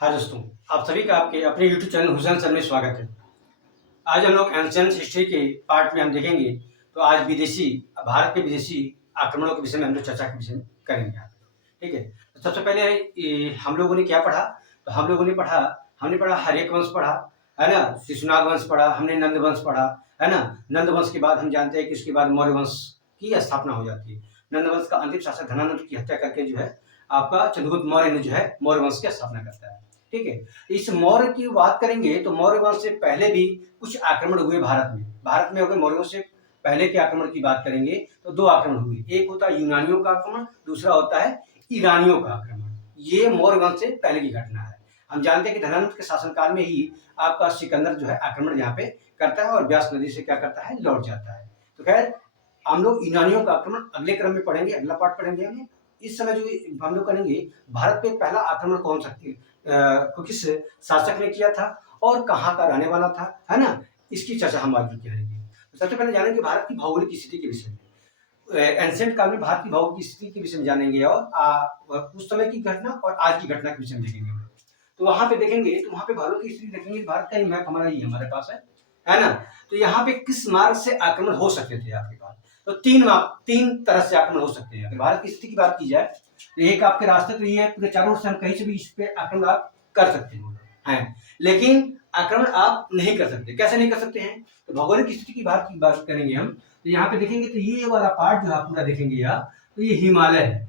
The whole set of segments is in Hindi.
हाँ दोस्तों, आप सभी का आपके अपने यूट्यूब चैनल हुसैन सर में स्वागत है। आज हम लोग एंशिएंट हिस्ट्री के पार्ट में हम देखेंगे, तो आज भारत के विदेशी आक्रमणों के विषय में हम लोग चर्चा के विषय में करेंगे यहाँ पे। ठीक है, तो सबसे पहले हम लोगों ने क्या पढ़ा? तो हम लोगों ने पढ़ा, हमने पढ़ा हर्यक वंश पढ़ा, है ना, शिशुनाग वंश पढ़ा, हमने नंद वंश पढ़ा, है ना। नंद वंश के बाद हम जानते हैं कि उसके बाद मौर्य वंश की स्थापना हो जाती है। नंद वंश का अंतिम शासक धनानंद की हत्या करके जो है आपका चंद्रगुप्त मौर्य ने जो है मौर्य वंश की स्थापना करता है। ठीक है, इस मौर्य की बात करेंगे तो मौर्य वंश से पहले भी कुछ आक्रमण हुए भारत में अगर मौर्यों से पहले के आक्रमण की बात करेंगे तो दो आक्रमण हुए। एक होता है यूनानियों का आक्रमण, दूसरा होता है ईरानियों का आक्रमण। ये मौर्य वंश से पहले की घटना है। हम जानते हैं कि धनानंद के शासनकाल में ही आपका सिकंदर जो है आक्रमण यहाँ पे करता है और व्यास नदी से क्या करता है, लौट जाता है। तो खैर हम लोग यूनानियों का आक्रमण अगले क्रम में पढ़ेंगे, अगला पार्ट पढ़ेंगे हम। इस समय जो हम लोग करेंगे, भारत पे पहला आक्रमण कौन सा किस शासक ने किया था और कहाँ का रहने वाला था, है ना, इसकी चर्चा हम आज करेंगे। तो सबसे पहले जानेंगे भारत की भौगोलिक स्थिति के विषय में। एंशिएंट काल में भारत की भौगोलिक स्थिति के विषय में जानेंगे और उस समय की घटना और आज की घटना के विषय में देखेंगे हम लोग। तो वहां पे देखेंगे, तो वहां पे भौगोलिक स्थिति देखेंगे, भारत का ही मैप हमारा ही हमारे पास है ना। तो यहाँ पे किस मार्ग से आक्रमण हो सकते थे आपके पास? तो तीन तरह से आक्रमण हो सकते हैं। अगर भारत की स्थिति की बात की जाए तो एक आपके रास्ते तो ये है, पूरे चारों ओर से हम कहीं से भी इस पे आक्रमण आप कर सकते हैं, लेकिन आक्रमण आप नहीं कर सकते। कैसे नहीं कर सकते हैं? तो भौगोलिक स्थिति की बात करेंगे हम, तो यहाँ पे देखेंगे तो ये वाला पार्ट जो आप पूरा देखेंगे यहाँ, तो ये हिमालय है।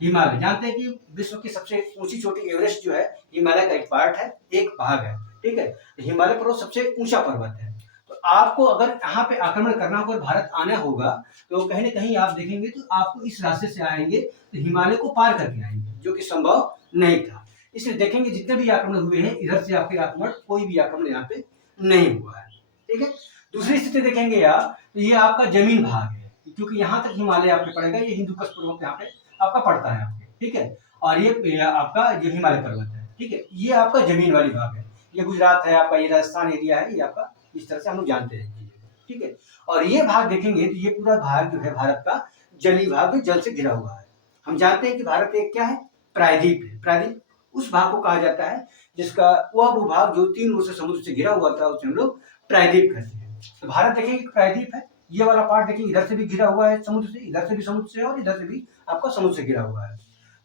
हिमालय जानते हैं कि विश्व की सबसे ऊंची चोटी एवरेस्ट जो है हिमालय का एक पार्ट है, एक भाग है। ठीक है, तो हिमालय पर्वत सबसे ऊंचा पर्वत है। तो आपको अगर यहाँ पे आक्रमण करना होगा, भारत आना होगा, तो कहीं ना कहीं आप देखेंगे तो आपको इस रास्ते से आएंगे, तो हिमालय को पार करके आएंगे, जो कि संभव नहीं था। इसलिए देखेंगे जितने भी आक्रमण हुए हैं इधर से आपके आक्रमण, कोई भी आक्रमण यहाँ पे नहीं हुआ है। ठीक है, दूसरी स्थिति देखेंगे आप, तो ये आपका जमीन भाग है, क्योंकि यहाँ तक हिमालय आपके पड़ेगा, ये हिंदू कुश पर्वत यहाँ पे आपका पड़ता है आपके। ठीक है, और ये आपका जो हिमालय पर्वत है, ठीक है, ये आपका जमीन वाली भाग है। ये गुजरात है आपका, ये राजस्थान एरिया है, ये आपका इस तरह से हम लोग जानते हैं। ठीक है, और ये भाग देखेंगे तो ये पूरा भाग जो है भारत का जलीय भाग में जल से घिरा हुआ है। हम जानते हैं कि भारत एक क्या है, प्रायद्वीप है। प्रायद्वीप उस भाग को कहा जाता है जिसका वह भूभाग जो 3 ओर से समुद्र से घिरा हुआ था, उसे हम लोग प्रायद्वीप कहते हैं। तो भारत देखेंगे प्रायद्वीप है। ये वाला पार्ट देखिए, इधर से भी घिरा हुआ है समुद्र से, इधर से भी समुद्र से, और इधर से भी आपका समुद्र से घिरा हुआ है।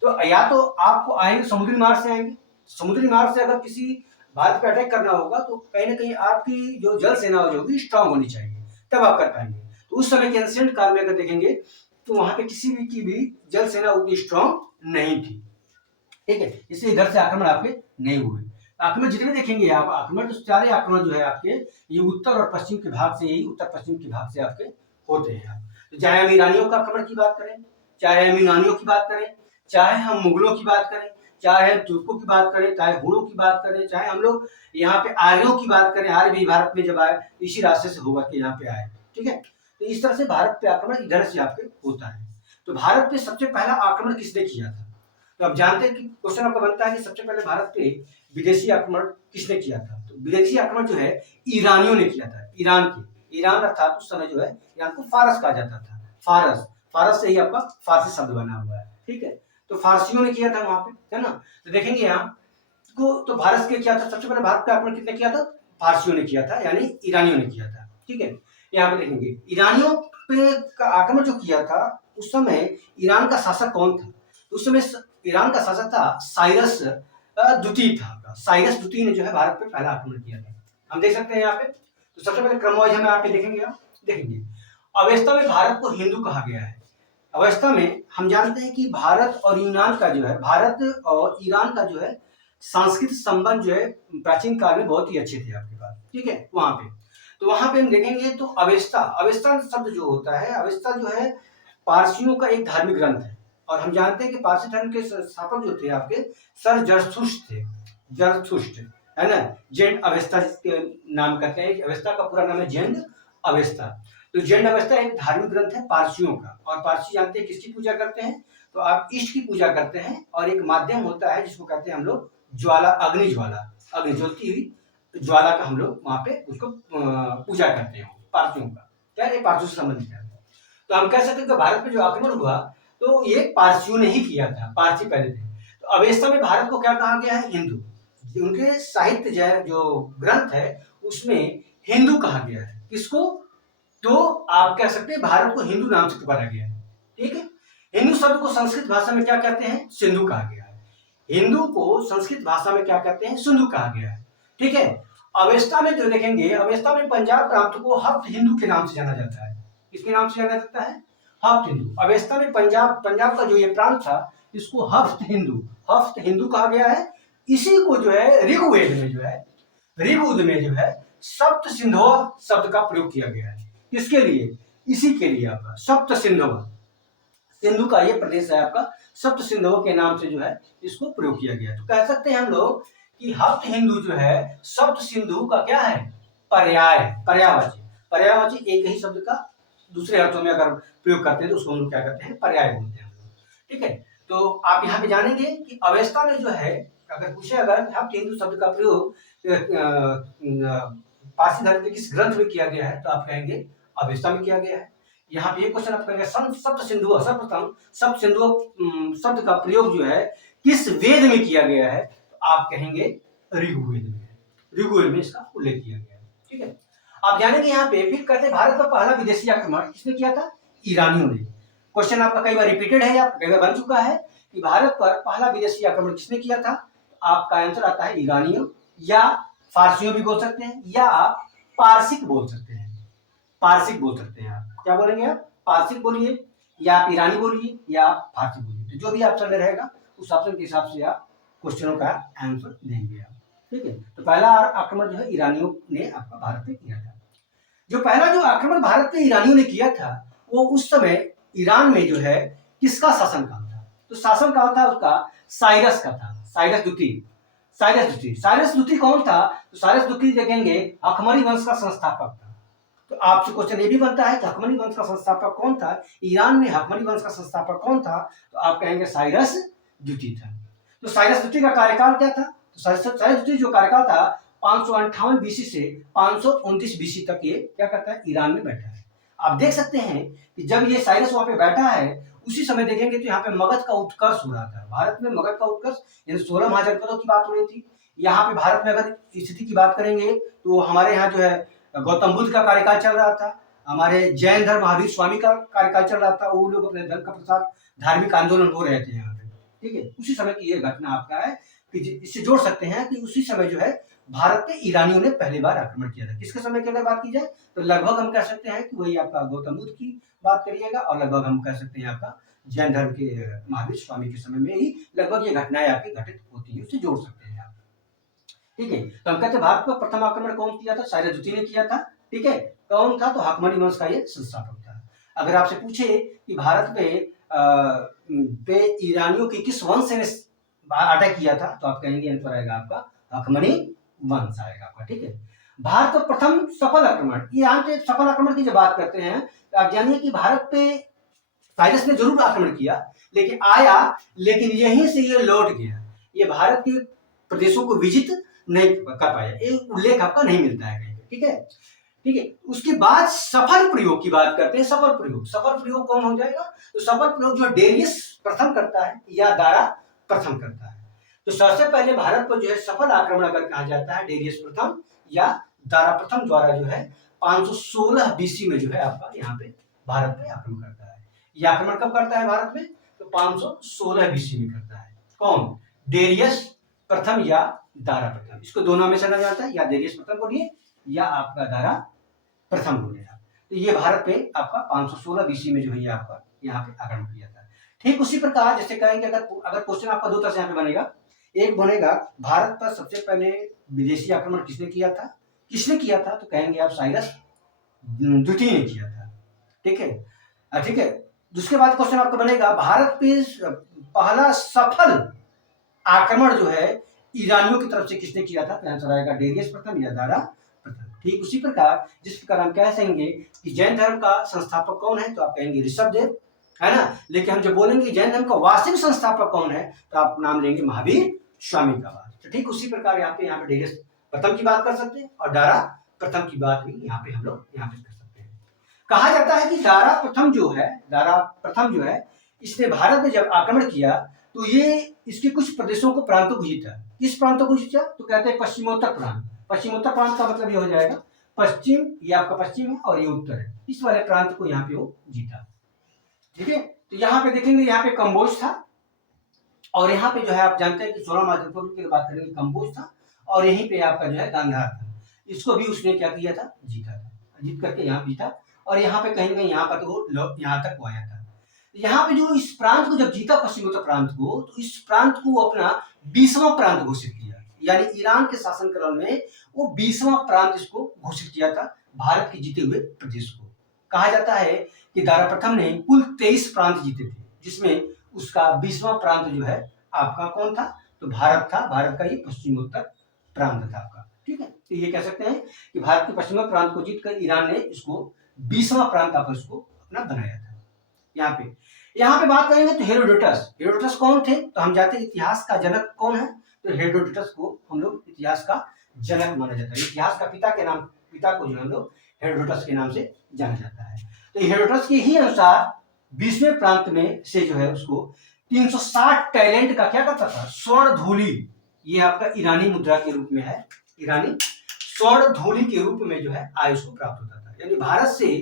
तो या तो आपको आएंगे समुद्री मार्ग से आएंगे, समुद्री मार्ग से अगर किसी भारत पे अटैक करना होगा तो कहीं ना कहीं आपकी जो जल सेना जो होगी स्ट्रांग होनी चाहिए, तब आप कर पाएंगे। तो उस समय के एंशिएंट काल में अगर देखेंगे तो वहां पे किसी भी की भी जल सेना उतनी स्ट्रांग नहीं थी। ठीक है, इसलिए इधर से आक्रमण आपके नहीं हुए। आक्रमण जितने देखेंगे आप आक्रमण, तो सारे आक्रमण जो है आपके ये उत्तर और पश्चिम के भाग से, यही उत्तर पश्चिम के भाग से आपके होते हैं। तो चाहे हम ईरानियों का आक्रमण की बात करें, चाहे हम यूनानियों की बात करें, चाहे हम मुगलों की बात करें, चाहे हम तुर्कों की बात करें, चाहे हुणों की बात करें, चाहे हम लोग यहाँ पे आर्यों की बात करें, आर्य भी भारत में जब आए इसी रास्ते से होकर के यहाँ पे आए। ठीक है, तो इस तरह से भारत पे आक्रमण इधर से आपके होता है। तो भारत पे सबसे पहला आक्रमण किसने किया था? तो आप जानते हैं कि क्वेश्चन आपका बनता है कि सबसे पहले भारत पे विदेशी आक्रमण किसने किया था? तो विदेशी आक्रमण जो है ईरानियों ने किया था। ईरान अर्थात उस समय जो है ईरान को फारस कहा जाता था। फारस से ही आपका फारसी शब्द बना हुआ है। ठीक है, तो फारसियों ने किया था वहां पे, है ना। तो देखेंगे यहाँ को, तो भारत के क्या था, सबसे पहले भारत पे आक्रमण किसने किया था? फारसियों ने किया था, यानी ईरानियों ने किया था। ठीक है, यहाँ पे देखेंगे ईरानियों पे का आक्रमण जो किया था, उस समय ईरान का शासक कौन था? उस समय ईरान का शासक था साइरस द्वितीय था। साइरस द्वितीय ने जो है भारत पे पहला आक्रमण किया था। हम देख सकते हैं यहाँ पे। तो सबसे पहले क्रम वाइज हम यहाँ पे देखेंगे अवस्था में भारत को हिंदू कहा गया है। अवस्था में हम जानते हैं कि भारत और यूनान का जो है, भारत और ईरान का जो है सांस्कृतिक संबंध जो है प्राचीन काल में बहुत ही अच्छे थे आपके पास। ठीक है, वहां पे तो वहां पे हम देखेंगे तो अवेस्ता शब्द जो होता है, अवेस्ता जो है पारसियों का एक धार्मिक ग्रंथ है। और हम जानते हैं कि पारसी धर्म के स्थापक जो थे आपके सर जरथुष्ट थे। जरथुष्ट, है ना, जैन अवेस्ता के नाम करते हैं। अवेस्ता का पूरा नाम है जैन अवेस्ता। तो जैन अवेस्ता एक धार्मिक ग्रंथ है पारसियों का, और पारसी जानते हैं किसकी पूजा करते हैं? तो आप इष्ट की पूजा करते हैं, और एक माध्यम होता है जिसको कहते हैं हम लोग ज्वाला, अग्नि ज्वलती हुई ज्वाला का हम लोग वहां पे उसको पूजा करते हैं पारसियों का। क्या ये पारसियों से संबंधित है? तो हम कह सकते हैं कि भारत में जो आक्रमण हुआ तो ये पारसियों ने ही किया था, पारसी पहले थे। तो अवेस्ता में भारत को क्या कहा गया है? हिंदू। उनके साहित्य जो ग्रंथ है उसमें हिंदू कहा गया है। किसको? तो आप कह सकते हैं भारत को हिंदू नाम से पुकारा गया है। ठीक है। हिंदू शब्द को संस्कृत भाषा में क्या कहते हैं? सिंधु कहा गया है। हिंदू को संस्कृत भाषा में क्या कहते हैं? सिंधु कहा गया है। ठीक है। अवेस्ता में जो देखेंगे, अवेस्ता में पंजाब प्रांत को हफ्त हिंदू के नाम से जाना जाता है। किसके नाम से जाना जाता है? हफ्त हिंदू। अवेस्ता में पंजाब का जो ये प्रांत था इसको हफ्त हिंदू कहा गया है। इसी को जो है ऋग्वेद में जो है सप्त सिंधु शब्द का प्रयोग किया गया है। किसके लिए? इसी के लिए आपका सप्त सिंधु का ये प्रदेश है आपका, सप्त सिंधु के नाम से जो है इसको प्रयोग किया गया। तो कह सकते हैं हम लोग कि हफ्त हिंदू जो है सप्त सिंधु का क्या है? पर्यायवाची एक ही शब्द का दूसरे अर्थों में अगर प्रयोग करते हैं तो उसको हम लोग क्या करते हैं? पर्याय बोलते हैं। ठीक है। तो आप यहाँ पे जानेंगे कि अवेस्ता में जो है अगर पूछे अगर हफ्त हिंदू शब्द का प्रयोग पारसी धर्म के किस ग्रंथ में किया गया है तो आप कहेंगे अवेस्ता में किया गया है। यहाँ पे एक क्वेश्चन आप कहेंगे सप्त सिंधु सर्वप्रथम सप्त सिंधु शब्द का प्रयोग जो है किस वेद में किया गया है तो आप कहेंगे ऋग्वेद में इसका उल्लेख किया गया है। ठीक है। आप जानेंगे यहाँ पे फिर कहते हैं भारत पर पहला विदेशी आक्रमण किसने किया था? ईरानियों ने। क्वेश्चन आपका कई बार रिपीटेड है या कई बार बन चुका है कि भारत पर पहला विदेशी आक्रमण किसने किया था? आपका आंसर आता है ईरानियों, या फारसियों भी बोल सकते हैं, या आप पारसिक बोल सकते हैं। आप क्या बोलेंगे? आप पारसिक बोलिए, या आप ईरानी बोलिए, या आप फारसी बोलिए। तो जो भी ऑप्शन में रहेगा उस ऑप्शन के हिसाब से आप क्वेश्चनों का आंसर देंगे आप। ठीक है। तो पहला आक्रमण जो है ईरानियों ने आपका भारत पे किया था। जो पहला जो आक्रमण भारत पे ईरानियों ने किया था वो उस समय ईरान में जो है किसका शासनकाल था? तो शासनकाल था उसका साइरस का था। साइरस द्वितीय कौन था? तो साइरस द्वितीय देखेंगे अखमरी वंश का संस्थापक था। तो आपसे क्वेश्चन ये भी बनता है कि हकमनी वंश का संस्थापक कौन था? ईरान में हकमनी वंश का संस्थापक कौन था? तो आप कहेंगे साइरस द्वितीय था। तो साइरस द्वितीय का कार्यकाल क्या था? तो साइरस द्वितीय जो कार्यकाल था 558 बीसी से 529 बीसी तक ये क्या करता है? ईरान में बैठा है। आप देख सकते हैं कि जब ये साइरस वहां पे बैठा है उसी समय देखेंगे तो यहाँ पे मगध का उत्कर्ष हो रहा था। भारत में मगध का उत्कर्ष यानी 16 महाजनपदों की बात हो रही थी। यहाँ पे भारत में अगर स्थिति की बात करेंगे तो हमारे यहाँ जो है गौतम बुद्ध का कार्यकाल चल रहा था, हमारे जैन धर्म महावीर स्वामी का कार्यकाल चल रहा था। वो लोग अपने धर्म का प्रसार, धार्मिक आंदोलन हो रहे थे यहाँ पे। ठीक है। उसी समय की ये घटना आपका है कि इससे जोड़ सकते हैं कि उसी समय जो है भारत पे ईरानियों ने पहली बार आक्रमण किया था। किसके समय की अगर बात की जाए तो लगभग हम कह सकते हैं कि वही आपका गौतम बुद्ध की बात करिएगा, और लगभग हम कह सकते हैं आपका जैन धर्म के महावीर स्वामी के समय में ही लगभग ये घटनाएं आपकी घटित होती है। उससे जोड़ सकते हैं आप। ठीक है। तो हम कहते हैं भारत पर प्रथम आक्रमण कौन किया था? साइरस द्वितीय ने किया था। ठीक है। कौन था? तो हकमनी वंश का ये संस्थापक था। अगर आपसे पूछे कि भारत पे ईरानियों की किस वंश ने अटैक किया था तो आप कहेंगे आंसर आएगा आपका हकमनी वंश आएगा आपका। ठीक है। भारत पर प्रथम सफल आक्रमण, ये यहाँ पे सफल आक्रमण की जब बात करते हैं तो आप जानिए कि भारत पे साइरस ने जरूर आक्रमण किया लेकिन यहीं से ये लौट गया। ये भारत के प्रदेशों को विजित नहीं कर पाया, ये उल्लेख आपका नहीं मिलता है कहीं। ठीक है। ठीक है। उसके बाद सफल प्रयोग की बात करते हैं। सफल प्रयोग कौन हो जाएगा? तो सफल प्रयोग जो डेरियस प्रथम करता है या दारा प्रथम करता है। तो सबसे पहले भारत पर जो है सफल आक्रमण अगर कहा जाता है डेरियस प्रथम या दारा प्रथम द्वारा जो है 516 बीसी में जो है आपका यहाँ पे भारत पे आक्रमण करता है। यह आक्रमण कब करता है भारत में? तो 516 बीसी में करता है। कौन? डेरियस प्रथम या दारा प्रथम। इसको दोनों में चला जाता है, या डेरियस प्रथम बोलिए या आपका दारा प्रथम बोलिएगा। तो ये भारत पे आपका 516 बीसी में जो है आपका यहाँ पे आक्रमण किया था। ठीक उसी प्रकार जैसे कहेंगे अगर क्वेश्चन आपका दो तरह से यहाँ पे बनेगा। एक बनेगा भारत पर सबसे पहले विदेशी आक्रमण किसने किया था तो कहेंगे आप साइरस द्वितीय ने किया था। ठीक है। उसके बाद क्वेश्चन आपका बनेगा भारत पे पहला सफल आक्रमण जो है ईरानियों की तरफ से किसने किया था? तो आंसर आएगा डेरियस प्रथम या दारा प्रथम। ठीक उसी प्रकार जिस प्रकार हम कह सकेंगे कि जैन धर्म का संस्थापक कौन है तो आप कहेंगे ऋषभदेव, है ना। लेकिन हम जब बोलेंगे जैन धर्म का वास्तविक संस्थापक कौन है तो आप नाम लेंगे महावीर स्वामी का बात। तो ठीक उसी प्रकार यहाँ पे डेरियस प्रथम की बात कर सकते हैं और दारा प्रथम की बात भी यहाँ पे हम लोग यहाँ पे कर सकते हैं। कहा जाता है कि दारा प्रथम जो है इसने भारत में जब आक्रमण किया तो ये इसके कुछ प्रदेशों को, प्रांतों को जीता। किस प्रांतों को जीता? तो कहते हैं पश्चिमोत्तर प्रांत। पश्चिमोत्तर प्रांत का मतलब ये हो जाएगा पश्चिम, ये आपका पश्चिम है और ये उत्तर है, इस वाले प्रांत को यहाँ पे वो जीता। ठीक है, तो यहाँ पे देखेंगे, यहाँ पे कंबोज था, और यहाँ पे जो है आप जानते हैं कि चोलामाजपपुर की बात करेंगे, कंबोज था, और यहीं पे आपका जो है गांधार था। इसको भी उसने क्या किया था? जीता था, जीत करके यहाँ जीता, और यहाँ पे कहीं कहीं यहाँ पर वो यहाँ तक वो आया था। यहाँ पे जो इस प्रांत को जब जीता, पश्चिमोत्तर प्रांत को, तो इस प्रांत को अपना 20वां प्रांत घोषित किया, यानी ईरान के शासनकाल में वो 20वां प्रांत इसको घोषित किया था, भारत के जीते हुए प्रदेश को। कहा जाता है कि दारा प्रथम ने कुल 23 प्रांत जीते थे, जिसमें उसका 20वां प्रांत जो है आपका कौन था? तो भारत था, भारत का ये पश्चिमोत्तर प्रांत था आपका। ठीक है, तो ये कह सकते हैं कि भारत के पश्चिमी प्रांत को जीतकर ईरान ने इसको 20वां प्रांत आप इसको अपना बनाया था। यहाँ पे बात करेंगे तो हेरोडोटस, हेरोडोटस कौन थे? तो हम जानते हैं इतिहास का जनक कौन है? तो हेरोडोटस को हम लोग इतिहास का जनक माना जाता है। इतिहास का पिता के नाम, पिता को जो हम लोग हेरोडोटस के नाम से जाना जाता है। तो हेरोडोटस के ही अनुसार 20वें प्रांत में से जो है उसको 360 टैलेंट का क्या करता था? स्वर्ण धूलि, ये आपका ईरानी मुद्रा के रूप में है, ईरानी स्वर्ण धूलि के रूप में जो है आय उसको प्राप्त होता था। यानी भारत से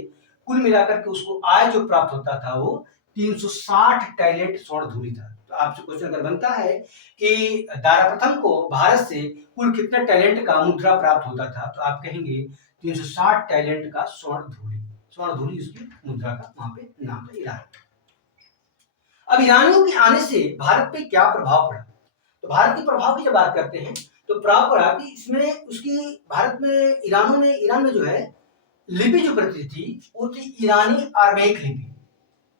कुल मिलाकर के उसको आय जो प्राप्त होता था वो 360 टैलेंट स्वर्ण धूलि था। तो आपसे क्वेश्चन अगर बनता है कि दारा प्रथम को भारत से कुल कितने टैलेंट का मुद्रा प्राप्त होता था, तो आप कहेंगे 360 टैलेंट का स्वर्ण धूलि, स्वर्ण धूलि उसकी मुद्रा का वहां पे नाम था, ईरान। अब ईरानियों के आने से भारत पे क्या प्रभाव पड़ा? तो भारत के प्रभाव की जब बात करते हैं तो प्रभाव पड़ा कि इसमें उसकी भारत में ईरान में जो है लिपि जो प्रचलित थी वो थी ईरानी आरमेइक लिपि।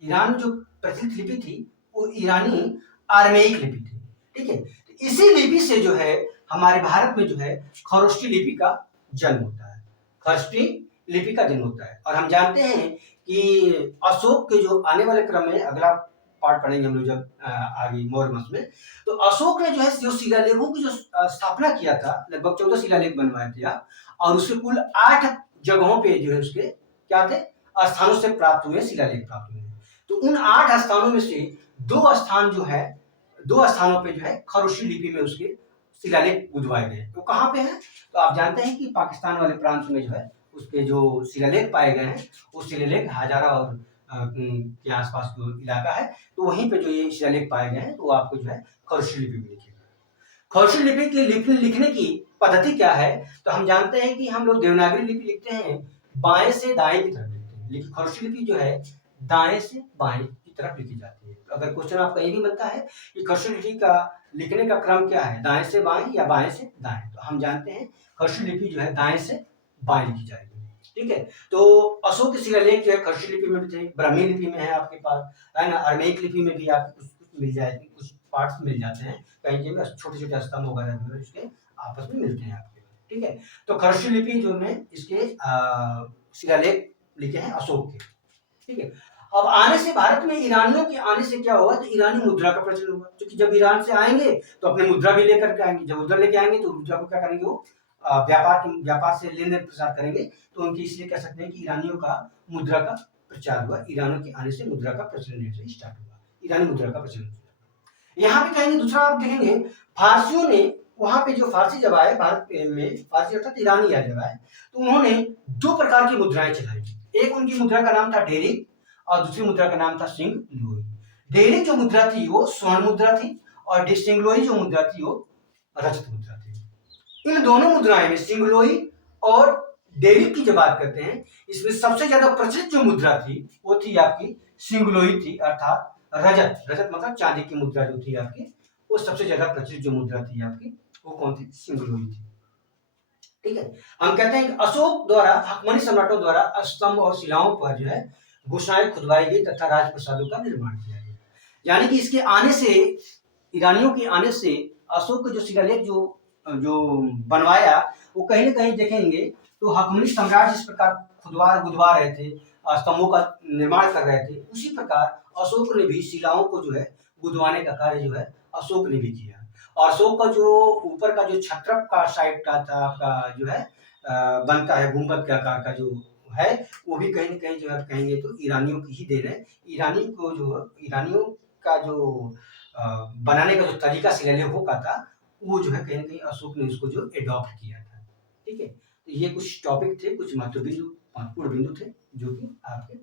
ईरान जो प्रचलित लिपि थी वो ईरानी आरमेइक लिपि थी। ठीक है, तो इसी लिपि से जो है हमारे भारत में जो है खरोष्टी लिपि का जन्म होता है, खरोष्टी लिपि का जन्म होता है। और हम जानते हैं कि अशोक के जो आने वाले क्रम में अगला पार्ट पढ़ेंगे हम लोग जब आगे मौर्य वंश में, तो अशोक ने जो है जो शिलालेखों की जो स्थापना किया था, लगभग 14 शिलालेख बनवाए थे, और उसके कुल 8 जगहों पे जो है उसके क्या थे? स्थानों से प्राप्त हुए, शिलालेख प्राप्त हुए। तो उन 8 स्थानों में से 2 स्थान जो है, 2 स्थानों पे जो है खरोष्टी लिपि में उसके शिलालेख बुझवाए गए। तो कहाँ पे है? तो आप जानते हैं कि पाकिस्तान वाले प्रांत में जो है उसके जो शिलालेख पाए गए हैं, वो शिलालेख हाजारा और के आसपास जो इलाका है, तो वहीं पे जो ये शिलालेख पाए गए हैं, तो वो आपको जो है खरोष्टी लिपि में लिखेगा। खरोष्टी लिपि की लिखने की पद्धति क्या है? तो हम जानते हैं कि हम लोग देवनागरी लिपि लिखते हैं, बाएं से दाएं की तरफ लिखते हैं, लेकिन खरोष्टी लिपि जो है दाएं से बाएं की तरफ लिखी जाती है। तो अगर क्वेश्चन आपका ये भी बनता है कि खरोष्टी लिपि का लिखने का क्रम क्या है, दाएं से बाएं या बाएं से दाएं, तो हम जानते हैं खरोष्टी लिपि जो है दाएं से बाएं लिखी जाएगी। ठीक है, तो अशोक के शिलालेख जो है खरोष्टी लिपि में भी थे, ब्राह्मी लिपि में है आपके पास, है ना, अरमेइक लिपि में भी आपको कुछ कुछ मिल जाएगी, कुछ पार्ट्स मिल जाते हैं, कहीं कहीं छोटे छोटे स्तंभ वगैरह भी इसके आपस में मिलते हैं आपके। ठीक है, तो खरोष्टी लिपि जो में इसके शिलालेख लिखे हैं अशोक के। ठीक है, अब आने से भारत में ईरानियों के आने से क्या हुआ? तो ईरानी मुद्रा का प्रचलन हुआ, क्योंकि जब ईरान से आएंगे तो अपने मुद्रा भी लेकर के आएंगे, जब मुद्रा लेके आएंगे तो मुद्रा को क्या करेंगे? वो व्यापार से लेन देन प्रसार करेंगे, तो उनकी इसलिए कह सकते हैं कि ईरानियों का मुद्रा का प्रचार हुआ, ईरानियों के आने से मुद्रा का प्रचलन स्टार्ट हुआ, ईरानी मुद्रा का प्रचलन हुआ। यहाँ पे कहेंगे दूसरा आप देखेंगे फारसियों ने, वहां पे जो फारसी जब आए भारत में, फारसी अर्थात ईरानी जब आए, तो उन्होंने 2 प्रकार की मुद्राएं चलाई। एक उनकी मुद्रा का नाम था डेरिक और दूसरी मुद्रा का नाम था सिंगलोई। डेरिक जो मुद्रा थी वो स्वर्ण मुद्रा थी, और सिंगलोई जो मुद्रा थी वो रजत मुद्रा थी। इन दोनों मुद्राएं में सिंगलोई और डेरिक की जब बात करते हैं, इसमें सबसे ज्यादा प्रचलित जो मुद्रा थी वो थी आपकी सिंगलोई थी, अर्थात रजत, रजत मतलब चांदी की मुद्रा जो थी आपकी, वो सबसे ज्यादा प्रचलित जो मुद्रा थी आपकी वो कौन थी? सिंगलोई थी। ठीक है, हम कहते हैं कि अशोक द्वारा, हकमनी सम्राटों द्वारा स्तंभ और शिलाओं पर जो है घोषणाएं खुदवाई गई तथा राजप्रसादों का निर्माण किया गया। यानी कि इसके आने से, ईरानियों के आने से अशोक के जो शिलालेख जो जो बनवाया, वो कहीं ना कहीं देखेंगे तो हकमनी सम्राट जिस प्रकार गुदवा रहे थे, स्तंभों का निर्माण कर रहे थे, उसी प्रकार अशोक ने भी शिलाओं को जो है गुदवाने का कार्य जो है अशोक ने भी किया। और अशोक का जो ऊपर का जो छत्रप का साइड का था आपका जो है बनता है गुंबद के आकार का जो है, वो भी कहीं ना कहीं जो है कहेंगे तो ईरानियों की ही देन है। ईरानियों का जो बनाने का जो तरीका शिलालेखों का था, वो जो है कहीं न कहीं अशोक ने उसको जो एडॉप्ट किया था। ठीक है? तो ये कुछ टॉपिक थे, कुछ महत्वपूर्ण बिंदु थे, जो कि आपके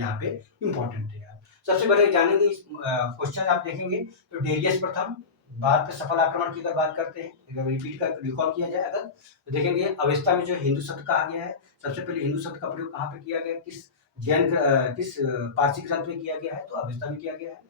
यहाँ पे इम्पोर्टेंट थे यार। सबसे पहले जानेंगे क्वेश्चन आप देखेंगे तो डेरियस प्रथम भारत पे सफल आक्रमण की अगर बात करते हैं, अगर रिपीट कर रिकॉल किया जाए अगर, तो देखेंगे अवेस्ता में जो हिंदू शब्द कहा गया है, सबसे पहले हिंदू शब्द का प्रयोग कहाँ पे किया गया है, किस पारसी ग्रंथ में किया गया है, तो अवेस्ता में किया गया है।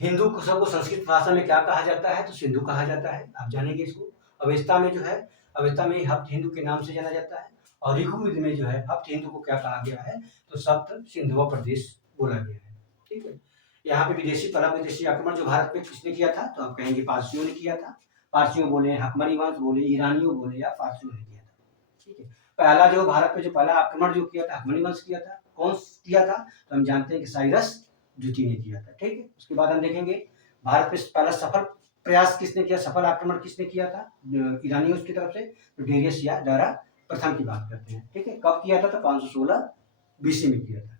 हिंदू को सबको संस्कृत भाषा में क्या कहा जाता है, तो सिंधु कहा जाता है, आप जानेंगे इसको। अवेस्ता में जो है, अवेस्ता में हप्त हिंदू के नाम से जाना जाता है, और ऋग्वेद में जो है हप्त हिंदू को क्या कहा गया है, तो सप्त सिंधु प्रदेश बोला गया है। ठीक है? यहाँ पे पहला विदेशी आक्रमण जो भारत पे किसने किया था, तो आप कहेंगे पारसियों ने किया था। पारसियों बोले, हकमनी वंश बोले, ईरानियों बोले, या फारसियों ने किया था। ठीक है? पहला जो भारत पे जो पहला आक्रमण जो किया था, हकमनी वंश किया था। कौन किया था, तो हम जानते हैं कि साइरस द्वितीय ने किया था। ठीक है? उसके बाद हम देखेंगे भारत पे पहला सफल प्रयास किसने किया, सफल आक्रमण किसने किया था, ईरानियों की तरफ से, तो डेरियस या दारा प्रथम की बात करते हैं। ठीक है? कब किया था, तो 516 बीसी में किया था।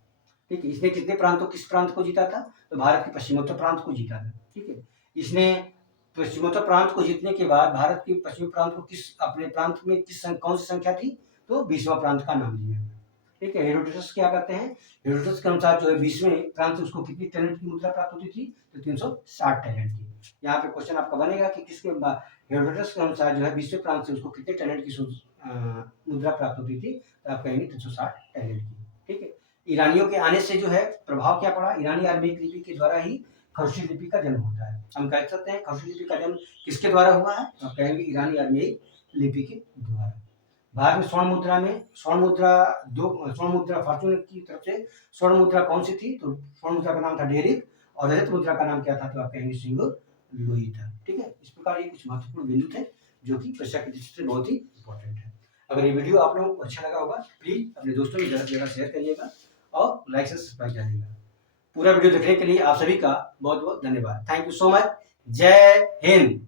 ठीक है? इसने किस प्रांत को जीता था, तो भारत के पश्चिमोत्तर प्रांत को जीता था। ठीक है? इसने पश्चिमोत्तर प्रांत को जीतने के बाद भारत के पश्चिमी प्रांत को अपने प्रांत में कौन सी संख्या थी, तो 20वां प्रांत का नाम दिया गया। ठीक है? हेरोडोटस क्या करते हैं, हेरोडोटस के अनुसार जो है 20वें प्रांत उसको कितनी टैलेंट की मुद्रा प्राप्त होती थी, तो 360 टैलेंट की। यहाँ पे क्वेश्चन आपका बनेगा कि हेरोडोटस के अनुसार जो है 20वें प्रांत से उसको कितने टैलेंट की मुद्रा प्राप्त होती थी, तो आप कहेंगे 360 टैलेंट की। ठीक है? ईरानियों के आने से जो है प्रभाव क्या पड़ा, ईरानी अरबिक लिपि के द्वारा ही खरुशी लिपि का जन्म होता है। हम कह सकते हैं खरुशी लिपि का जन्म किसके द्वारा हुआ है, तो कहेंगे ईरानी अरबिक लिपि के द्वारा। भारत में स्वर्ण मुद्रा फॉर्चून की तरफ से स्वर्ण मुद्रा कौन सी थी, तो स्वर्ण मुद्रा का नाम था डेरिक, और रजत मुद्रा का नाम क्या था, तो आप कहेंगे सिंगुर लुई था। ठीक है? इस प्रकार ये कुछ महत्वपूर्ण बिंदु थे जो कि परीक्षा की दृष्टि से बहुत ही इंपॉर्टेंट है। अगर ये वीडियो आप लोगों को अच्छा लगा होगा, प्लीज अपने दोस्तों में जगह शेयर करिएगा और लाइक से सब्सक्राइब करिएगा। पूरा वीडियो देखने के लिए आप सभी का बहुत बहुत धन्यवाद। Thank you so much. जय हिंद।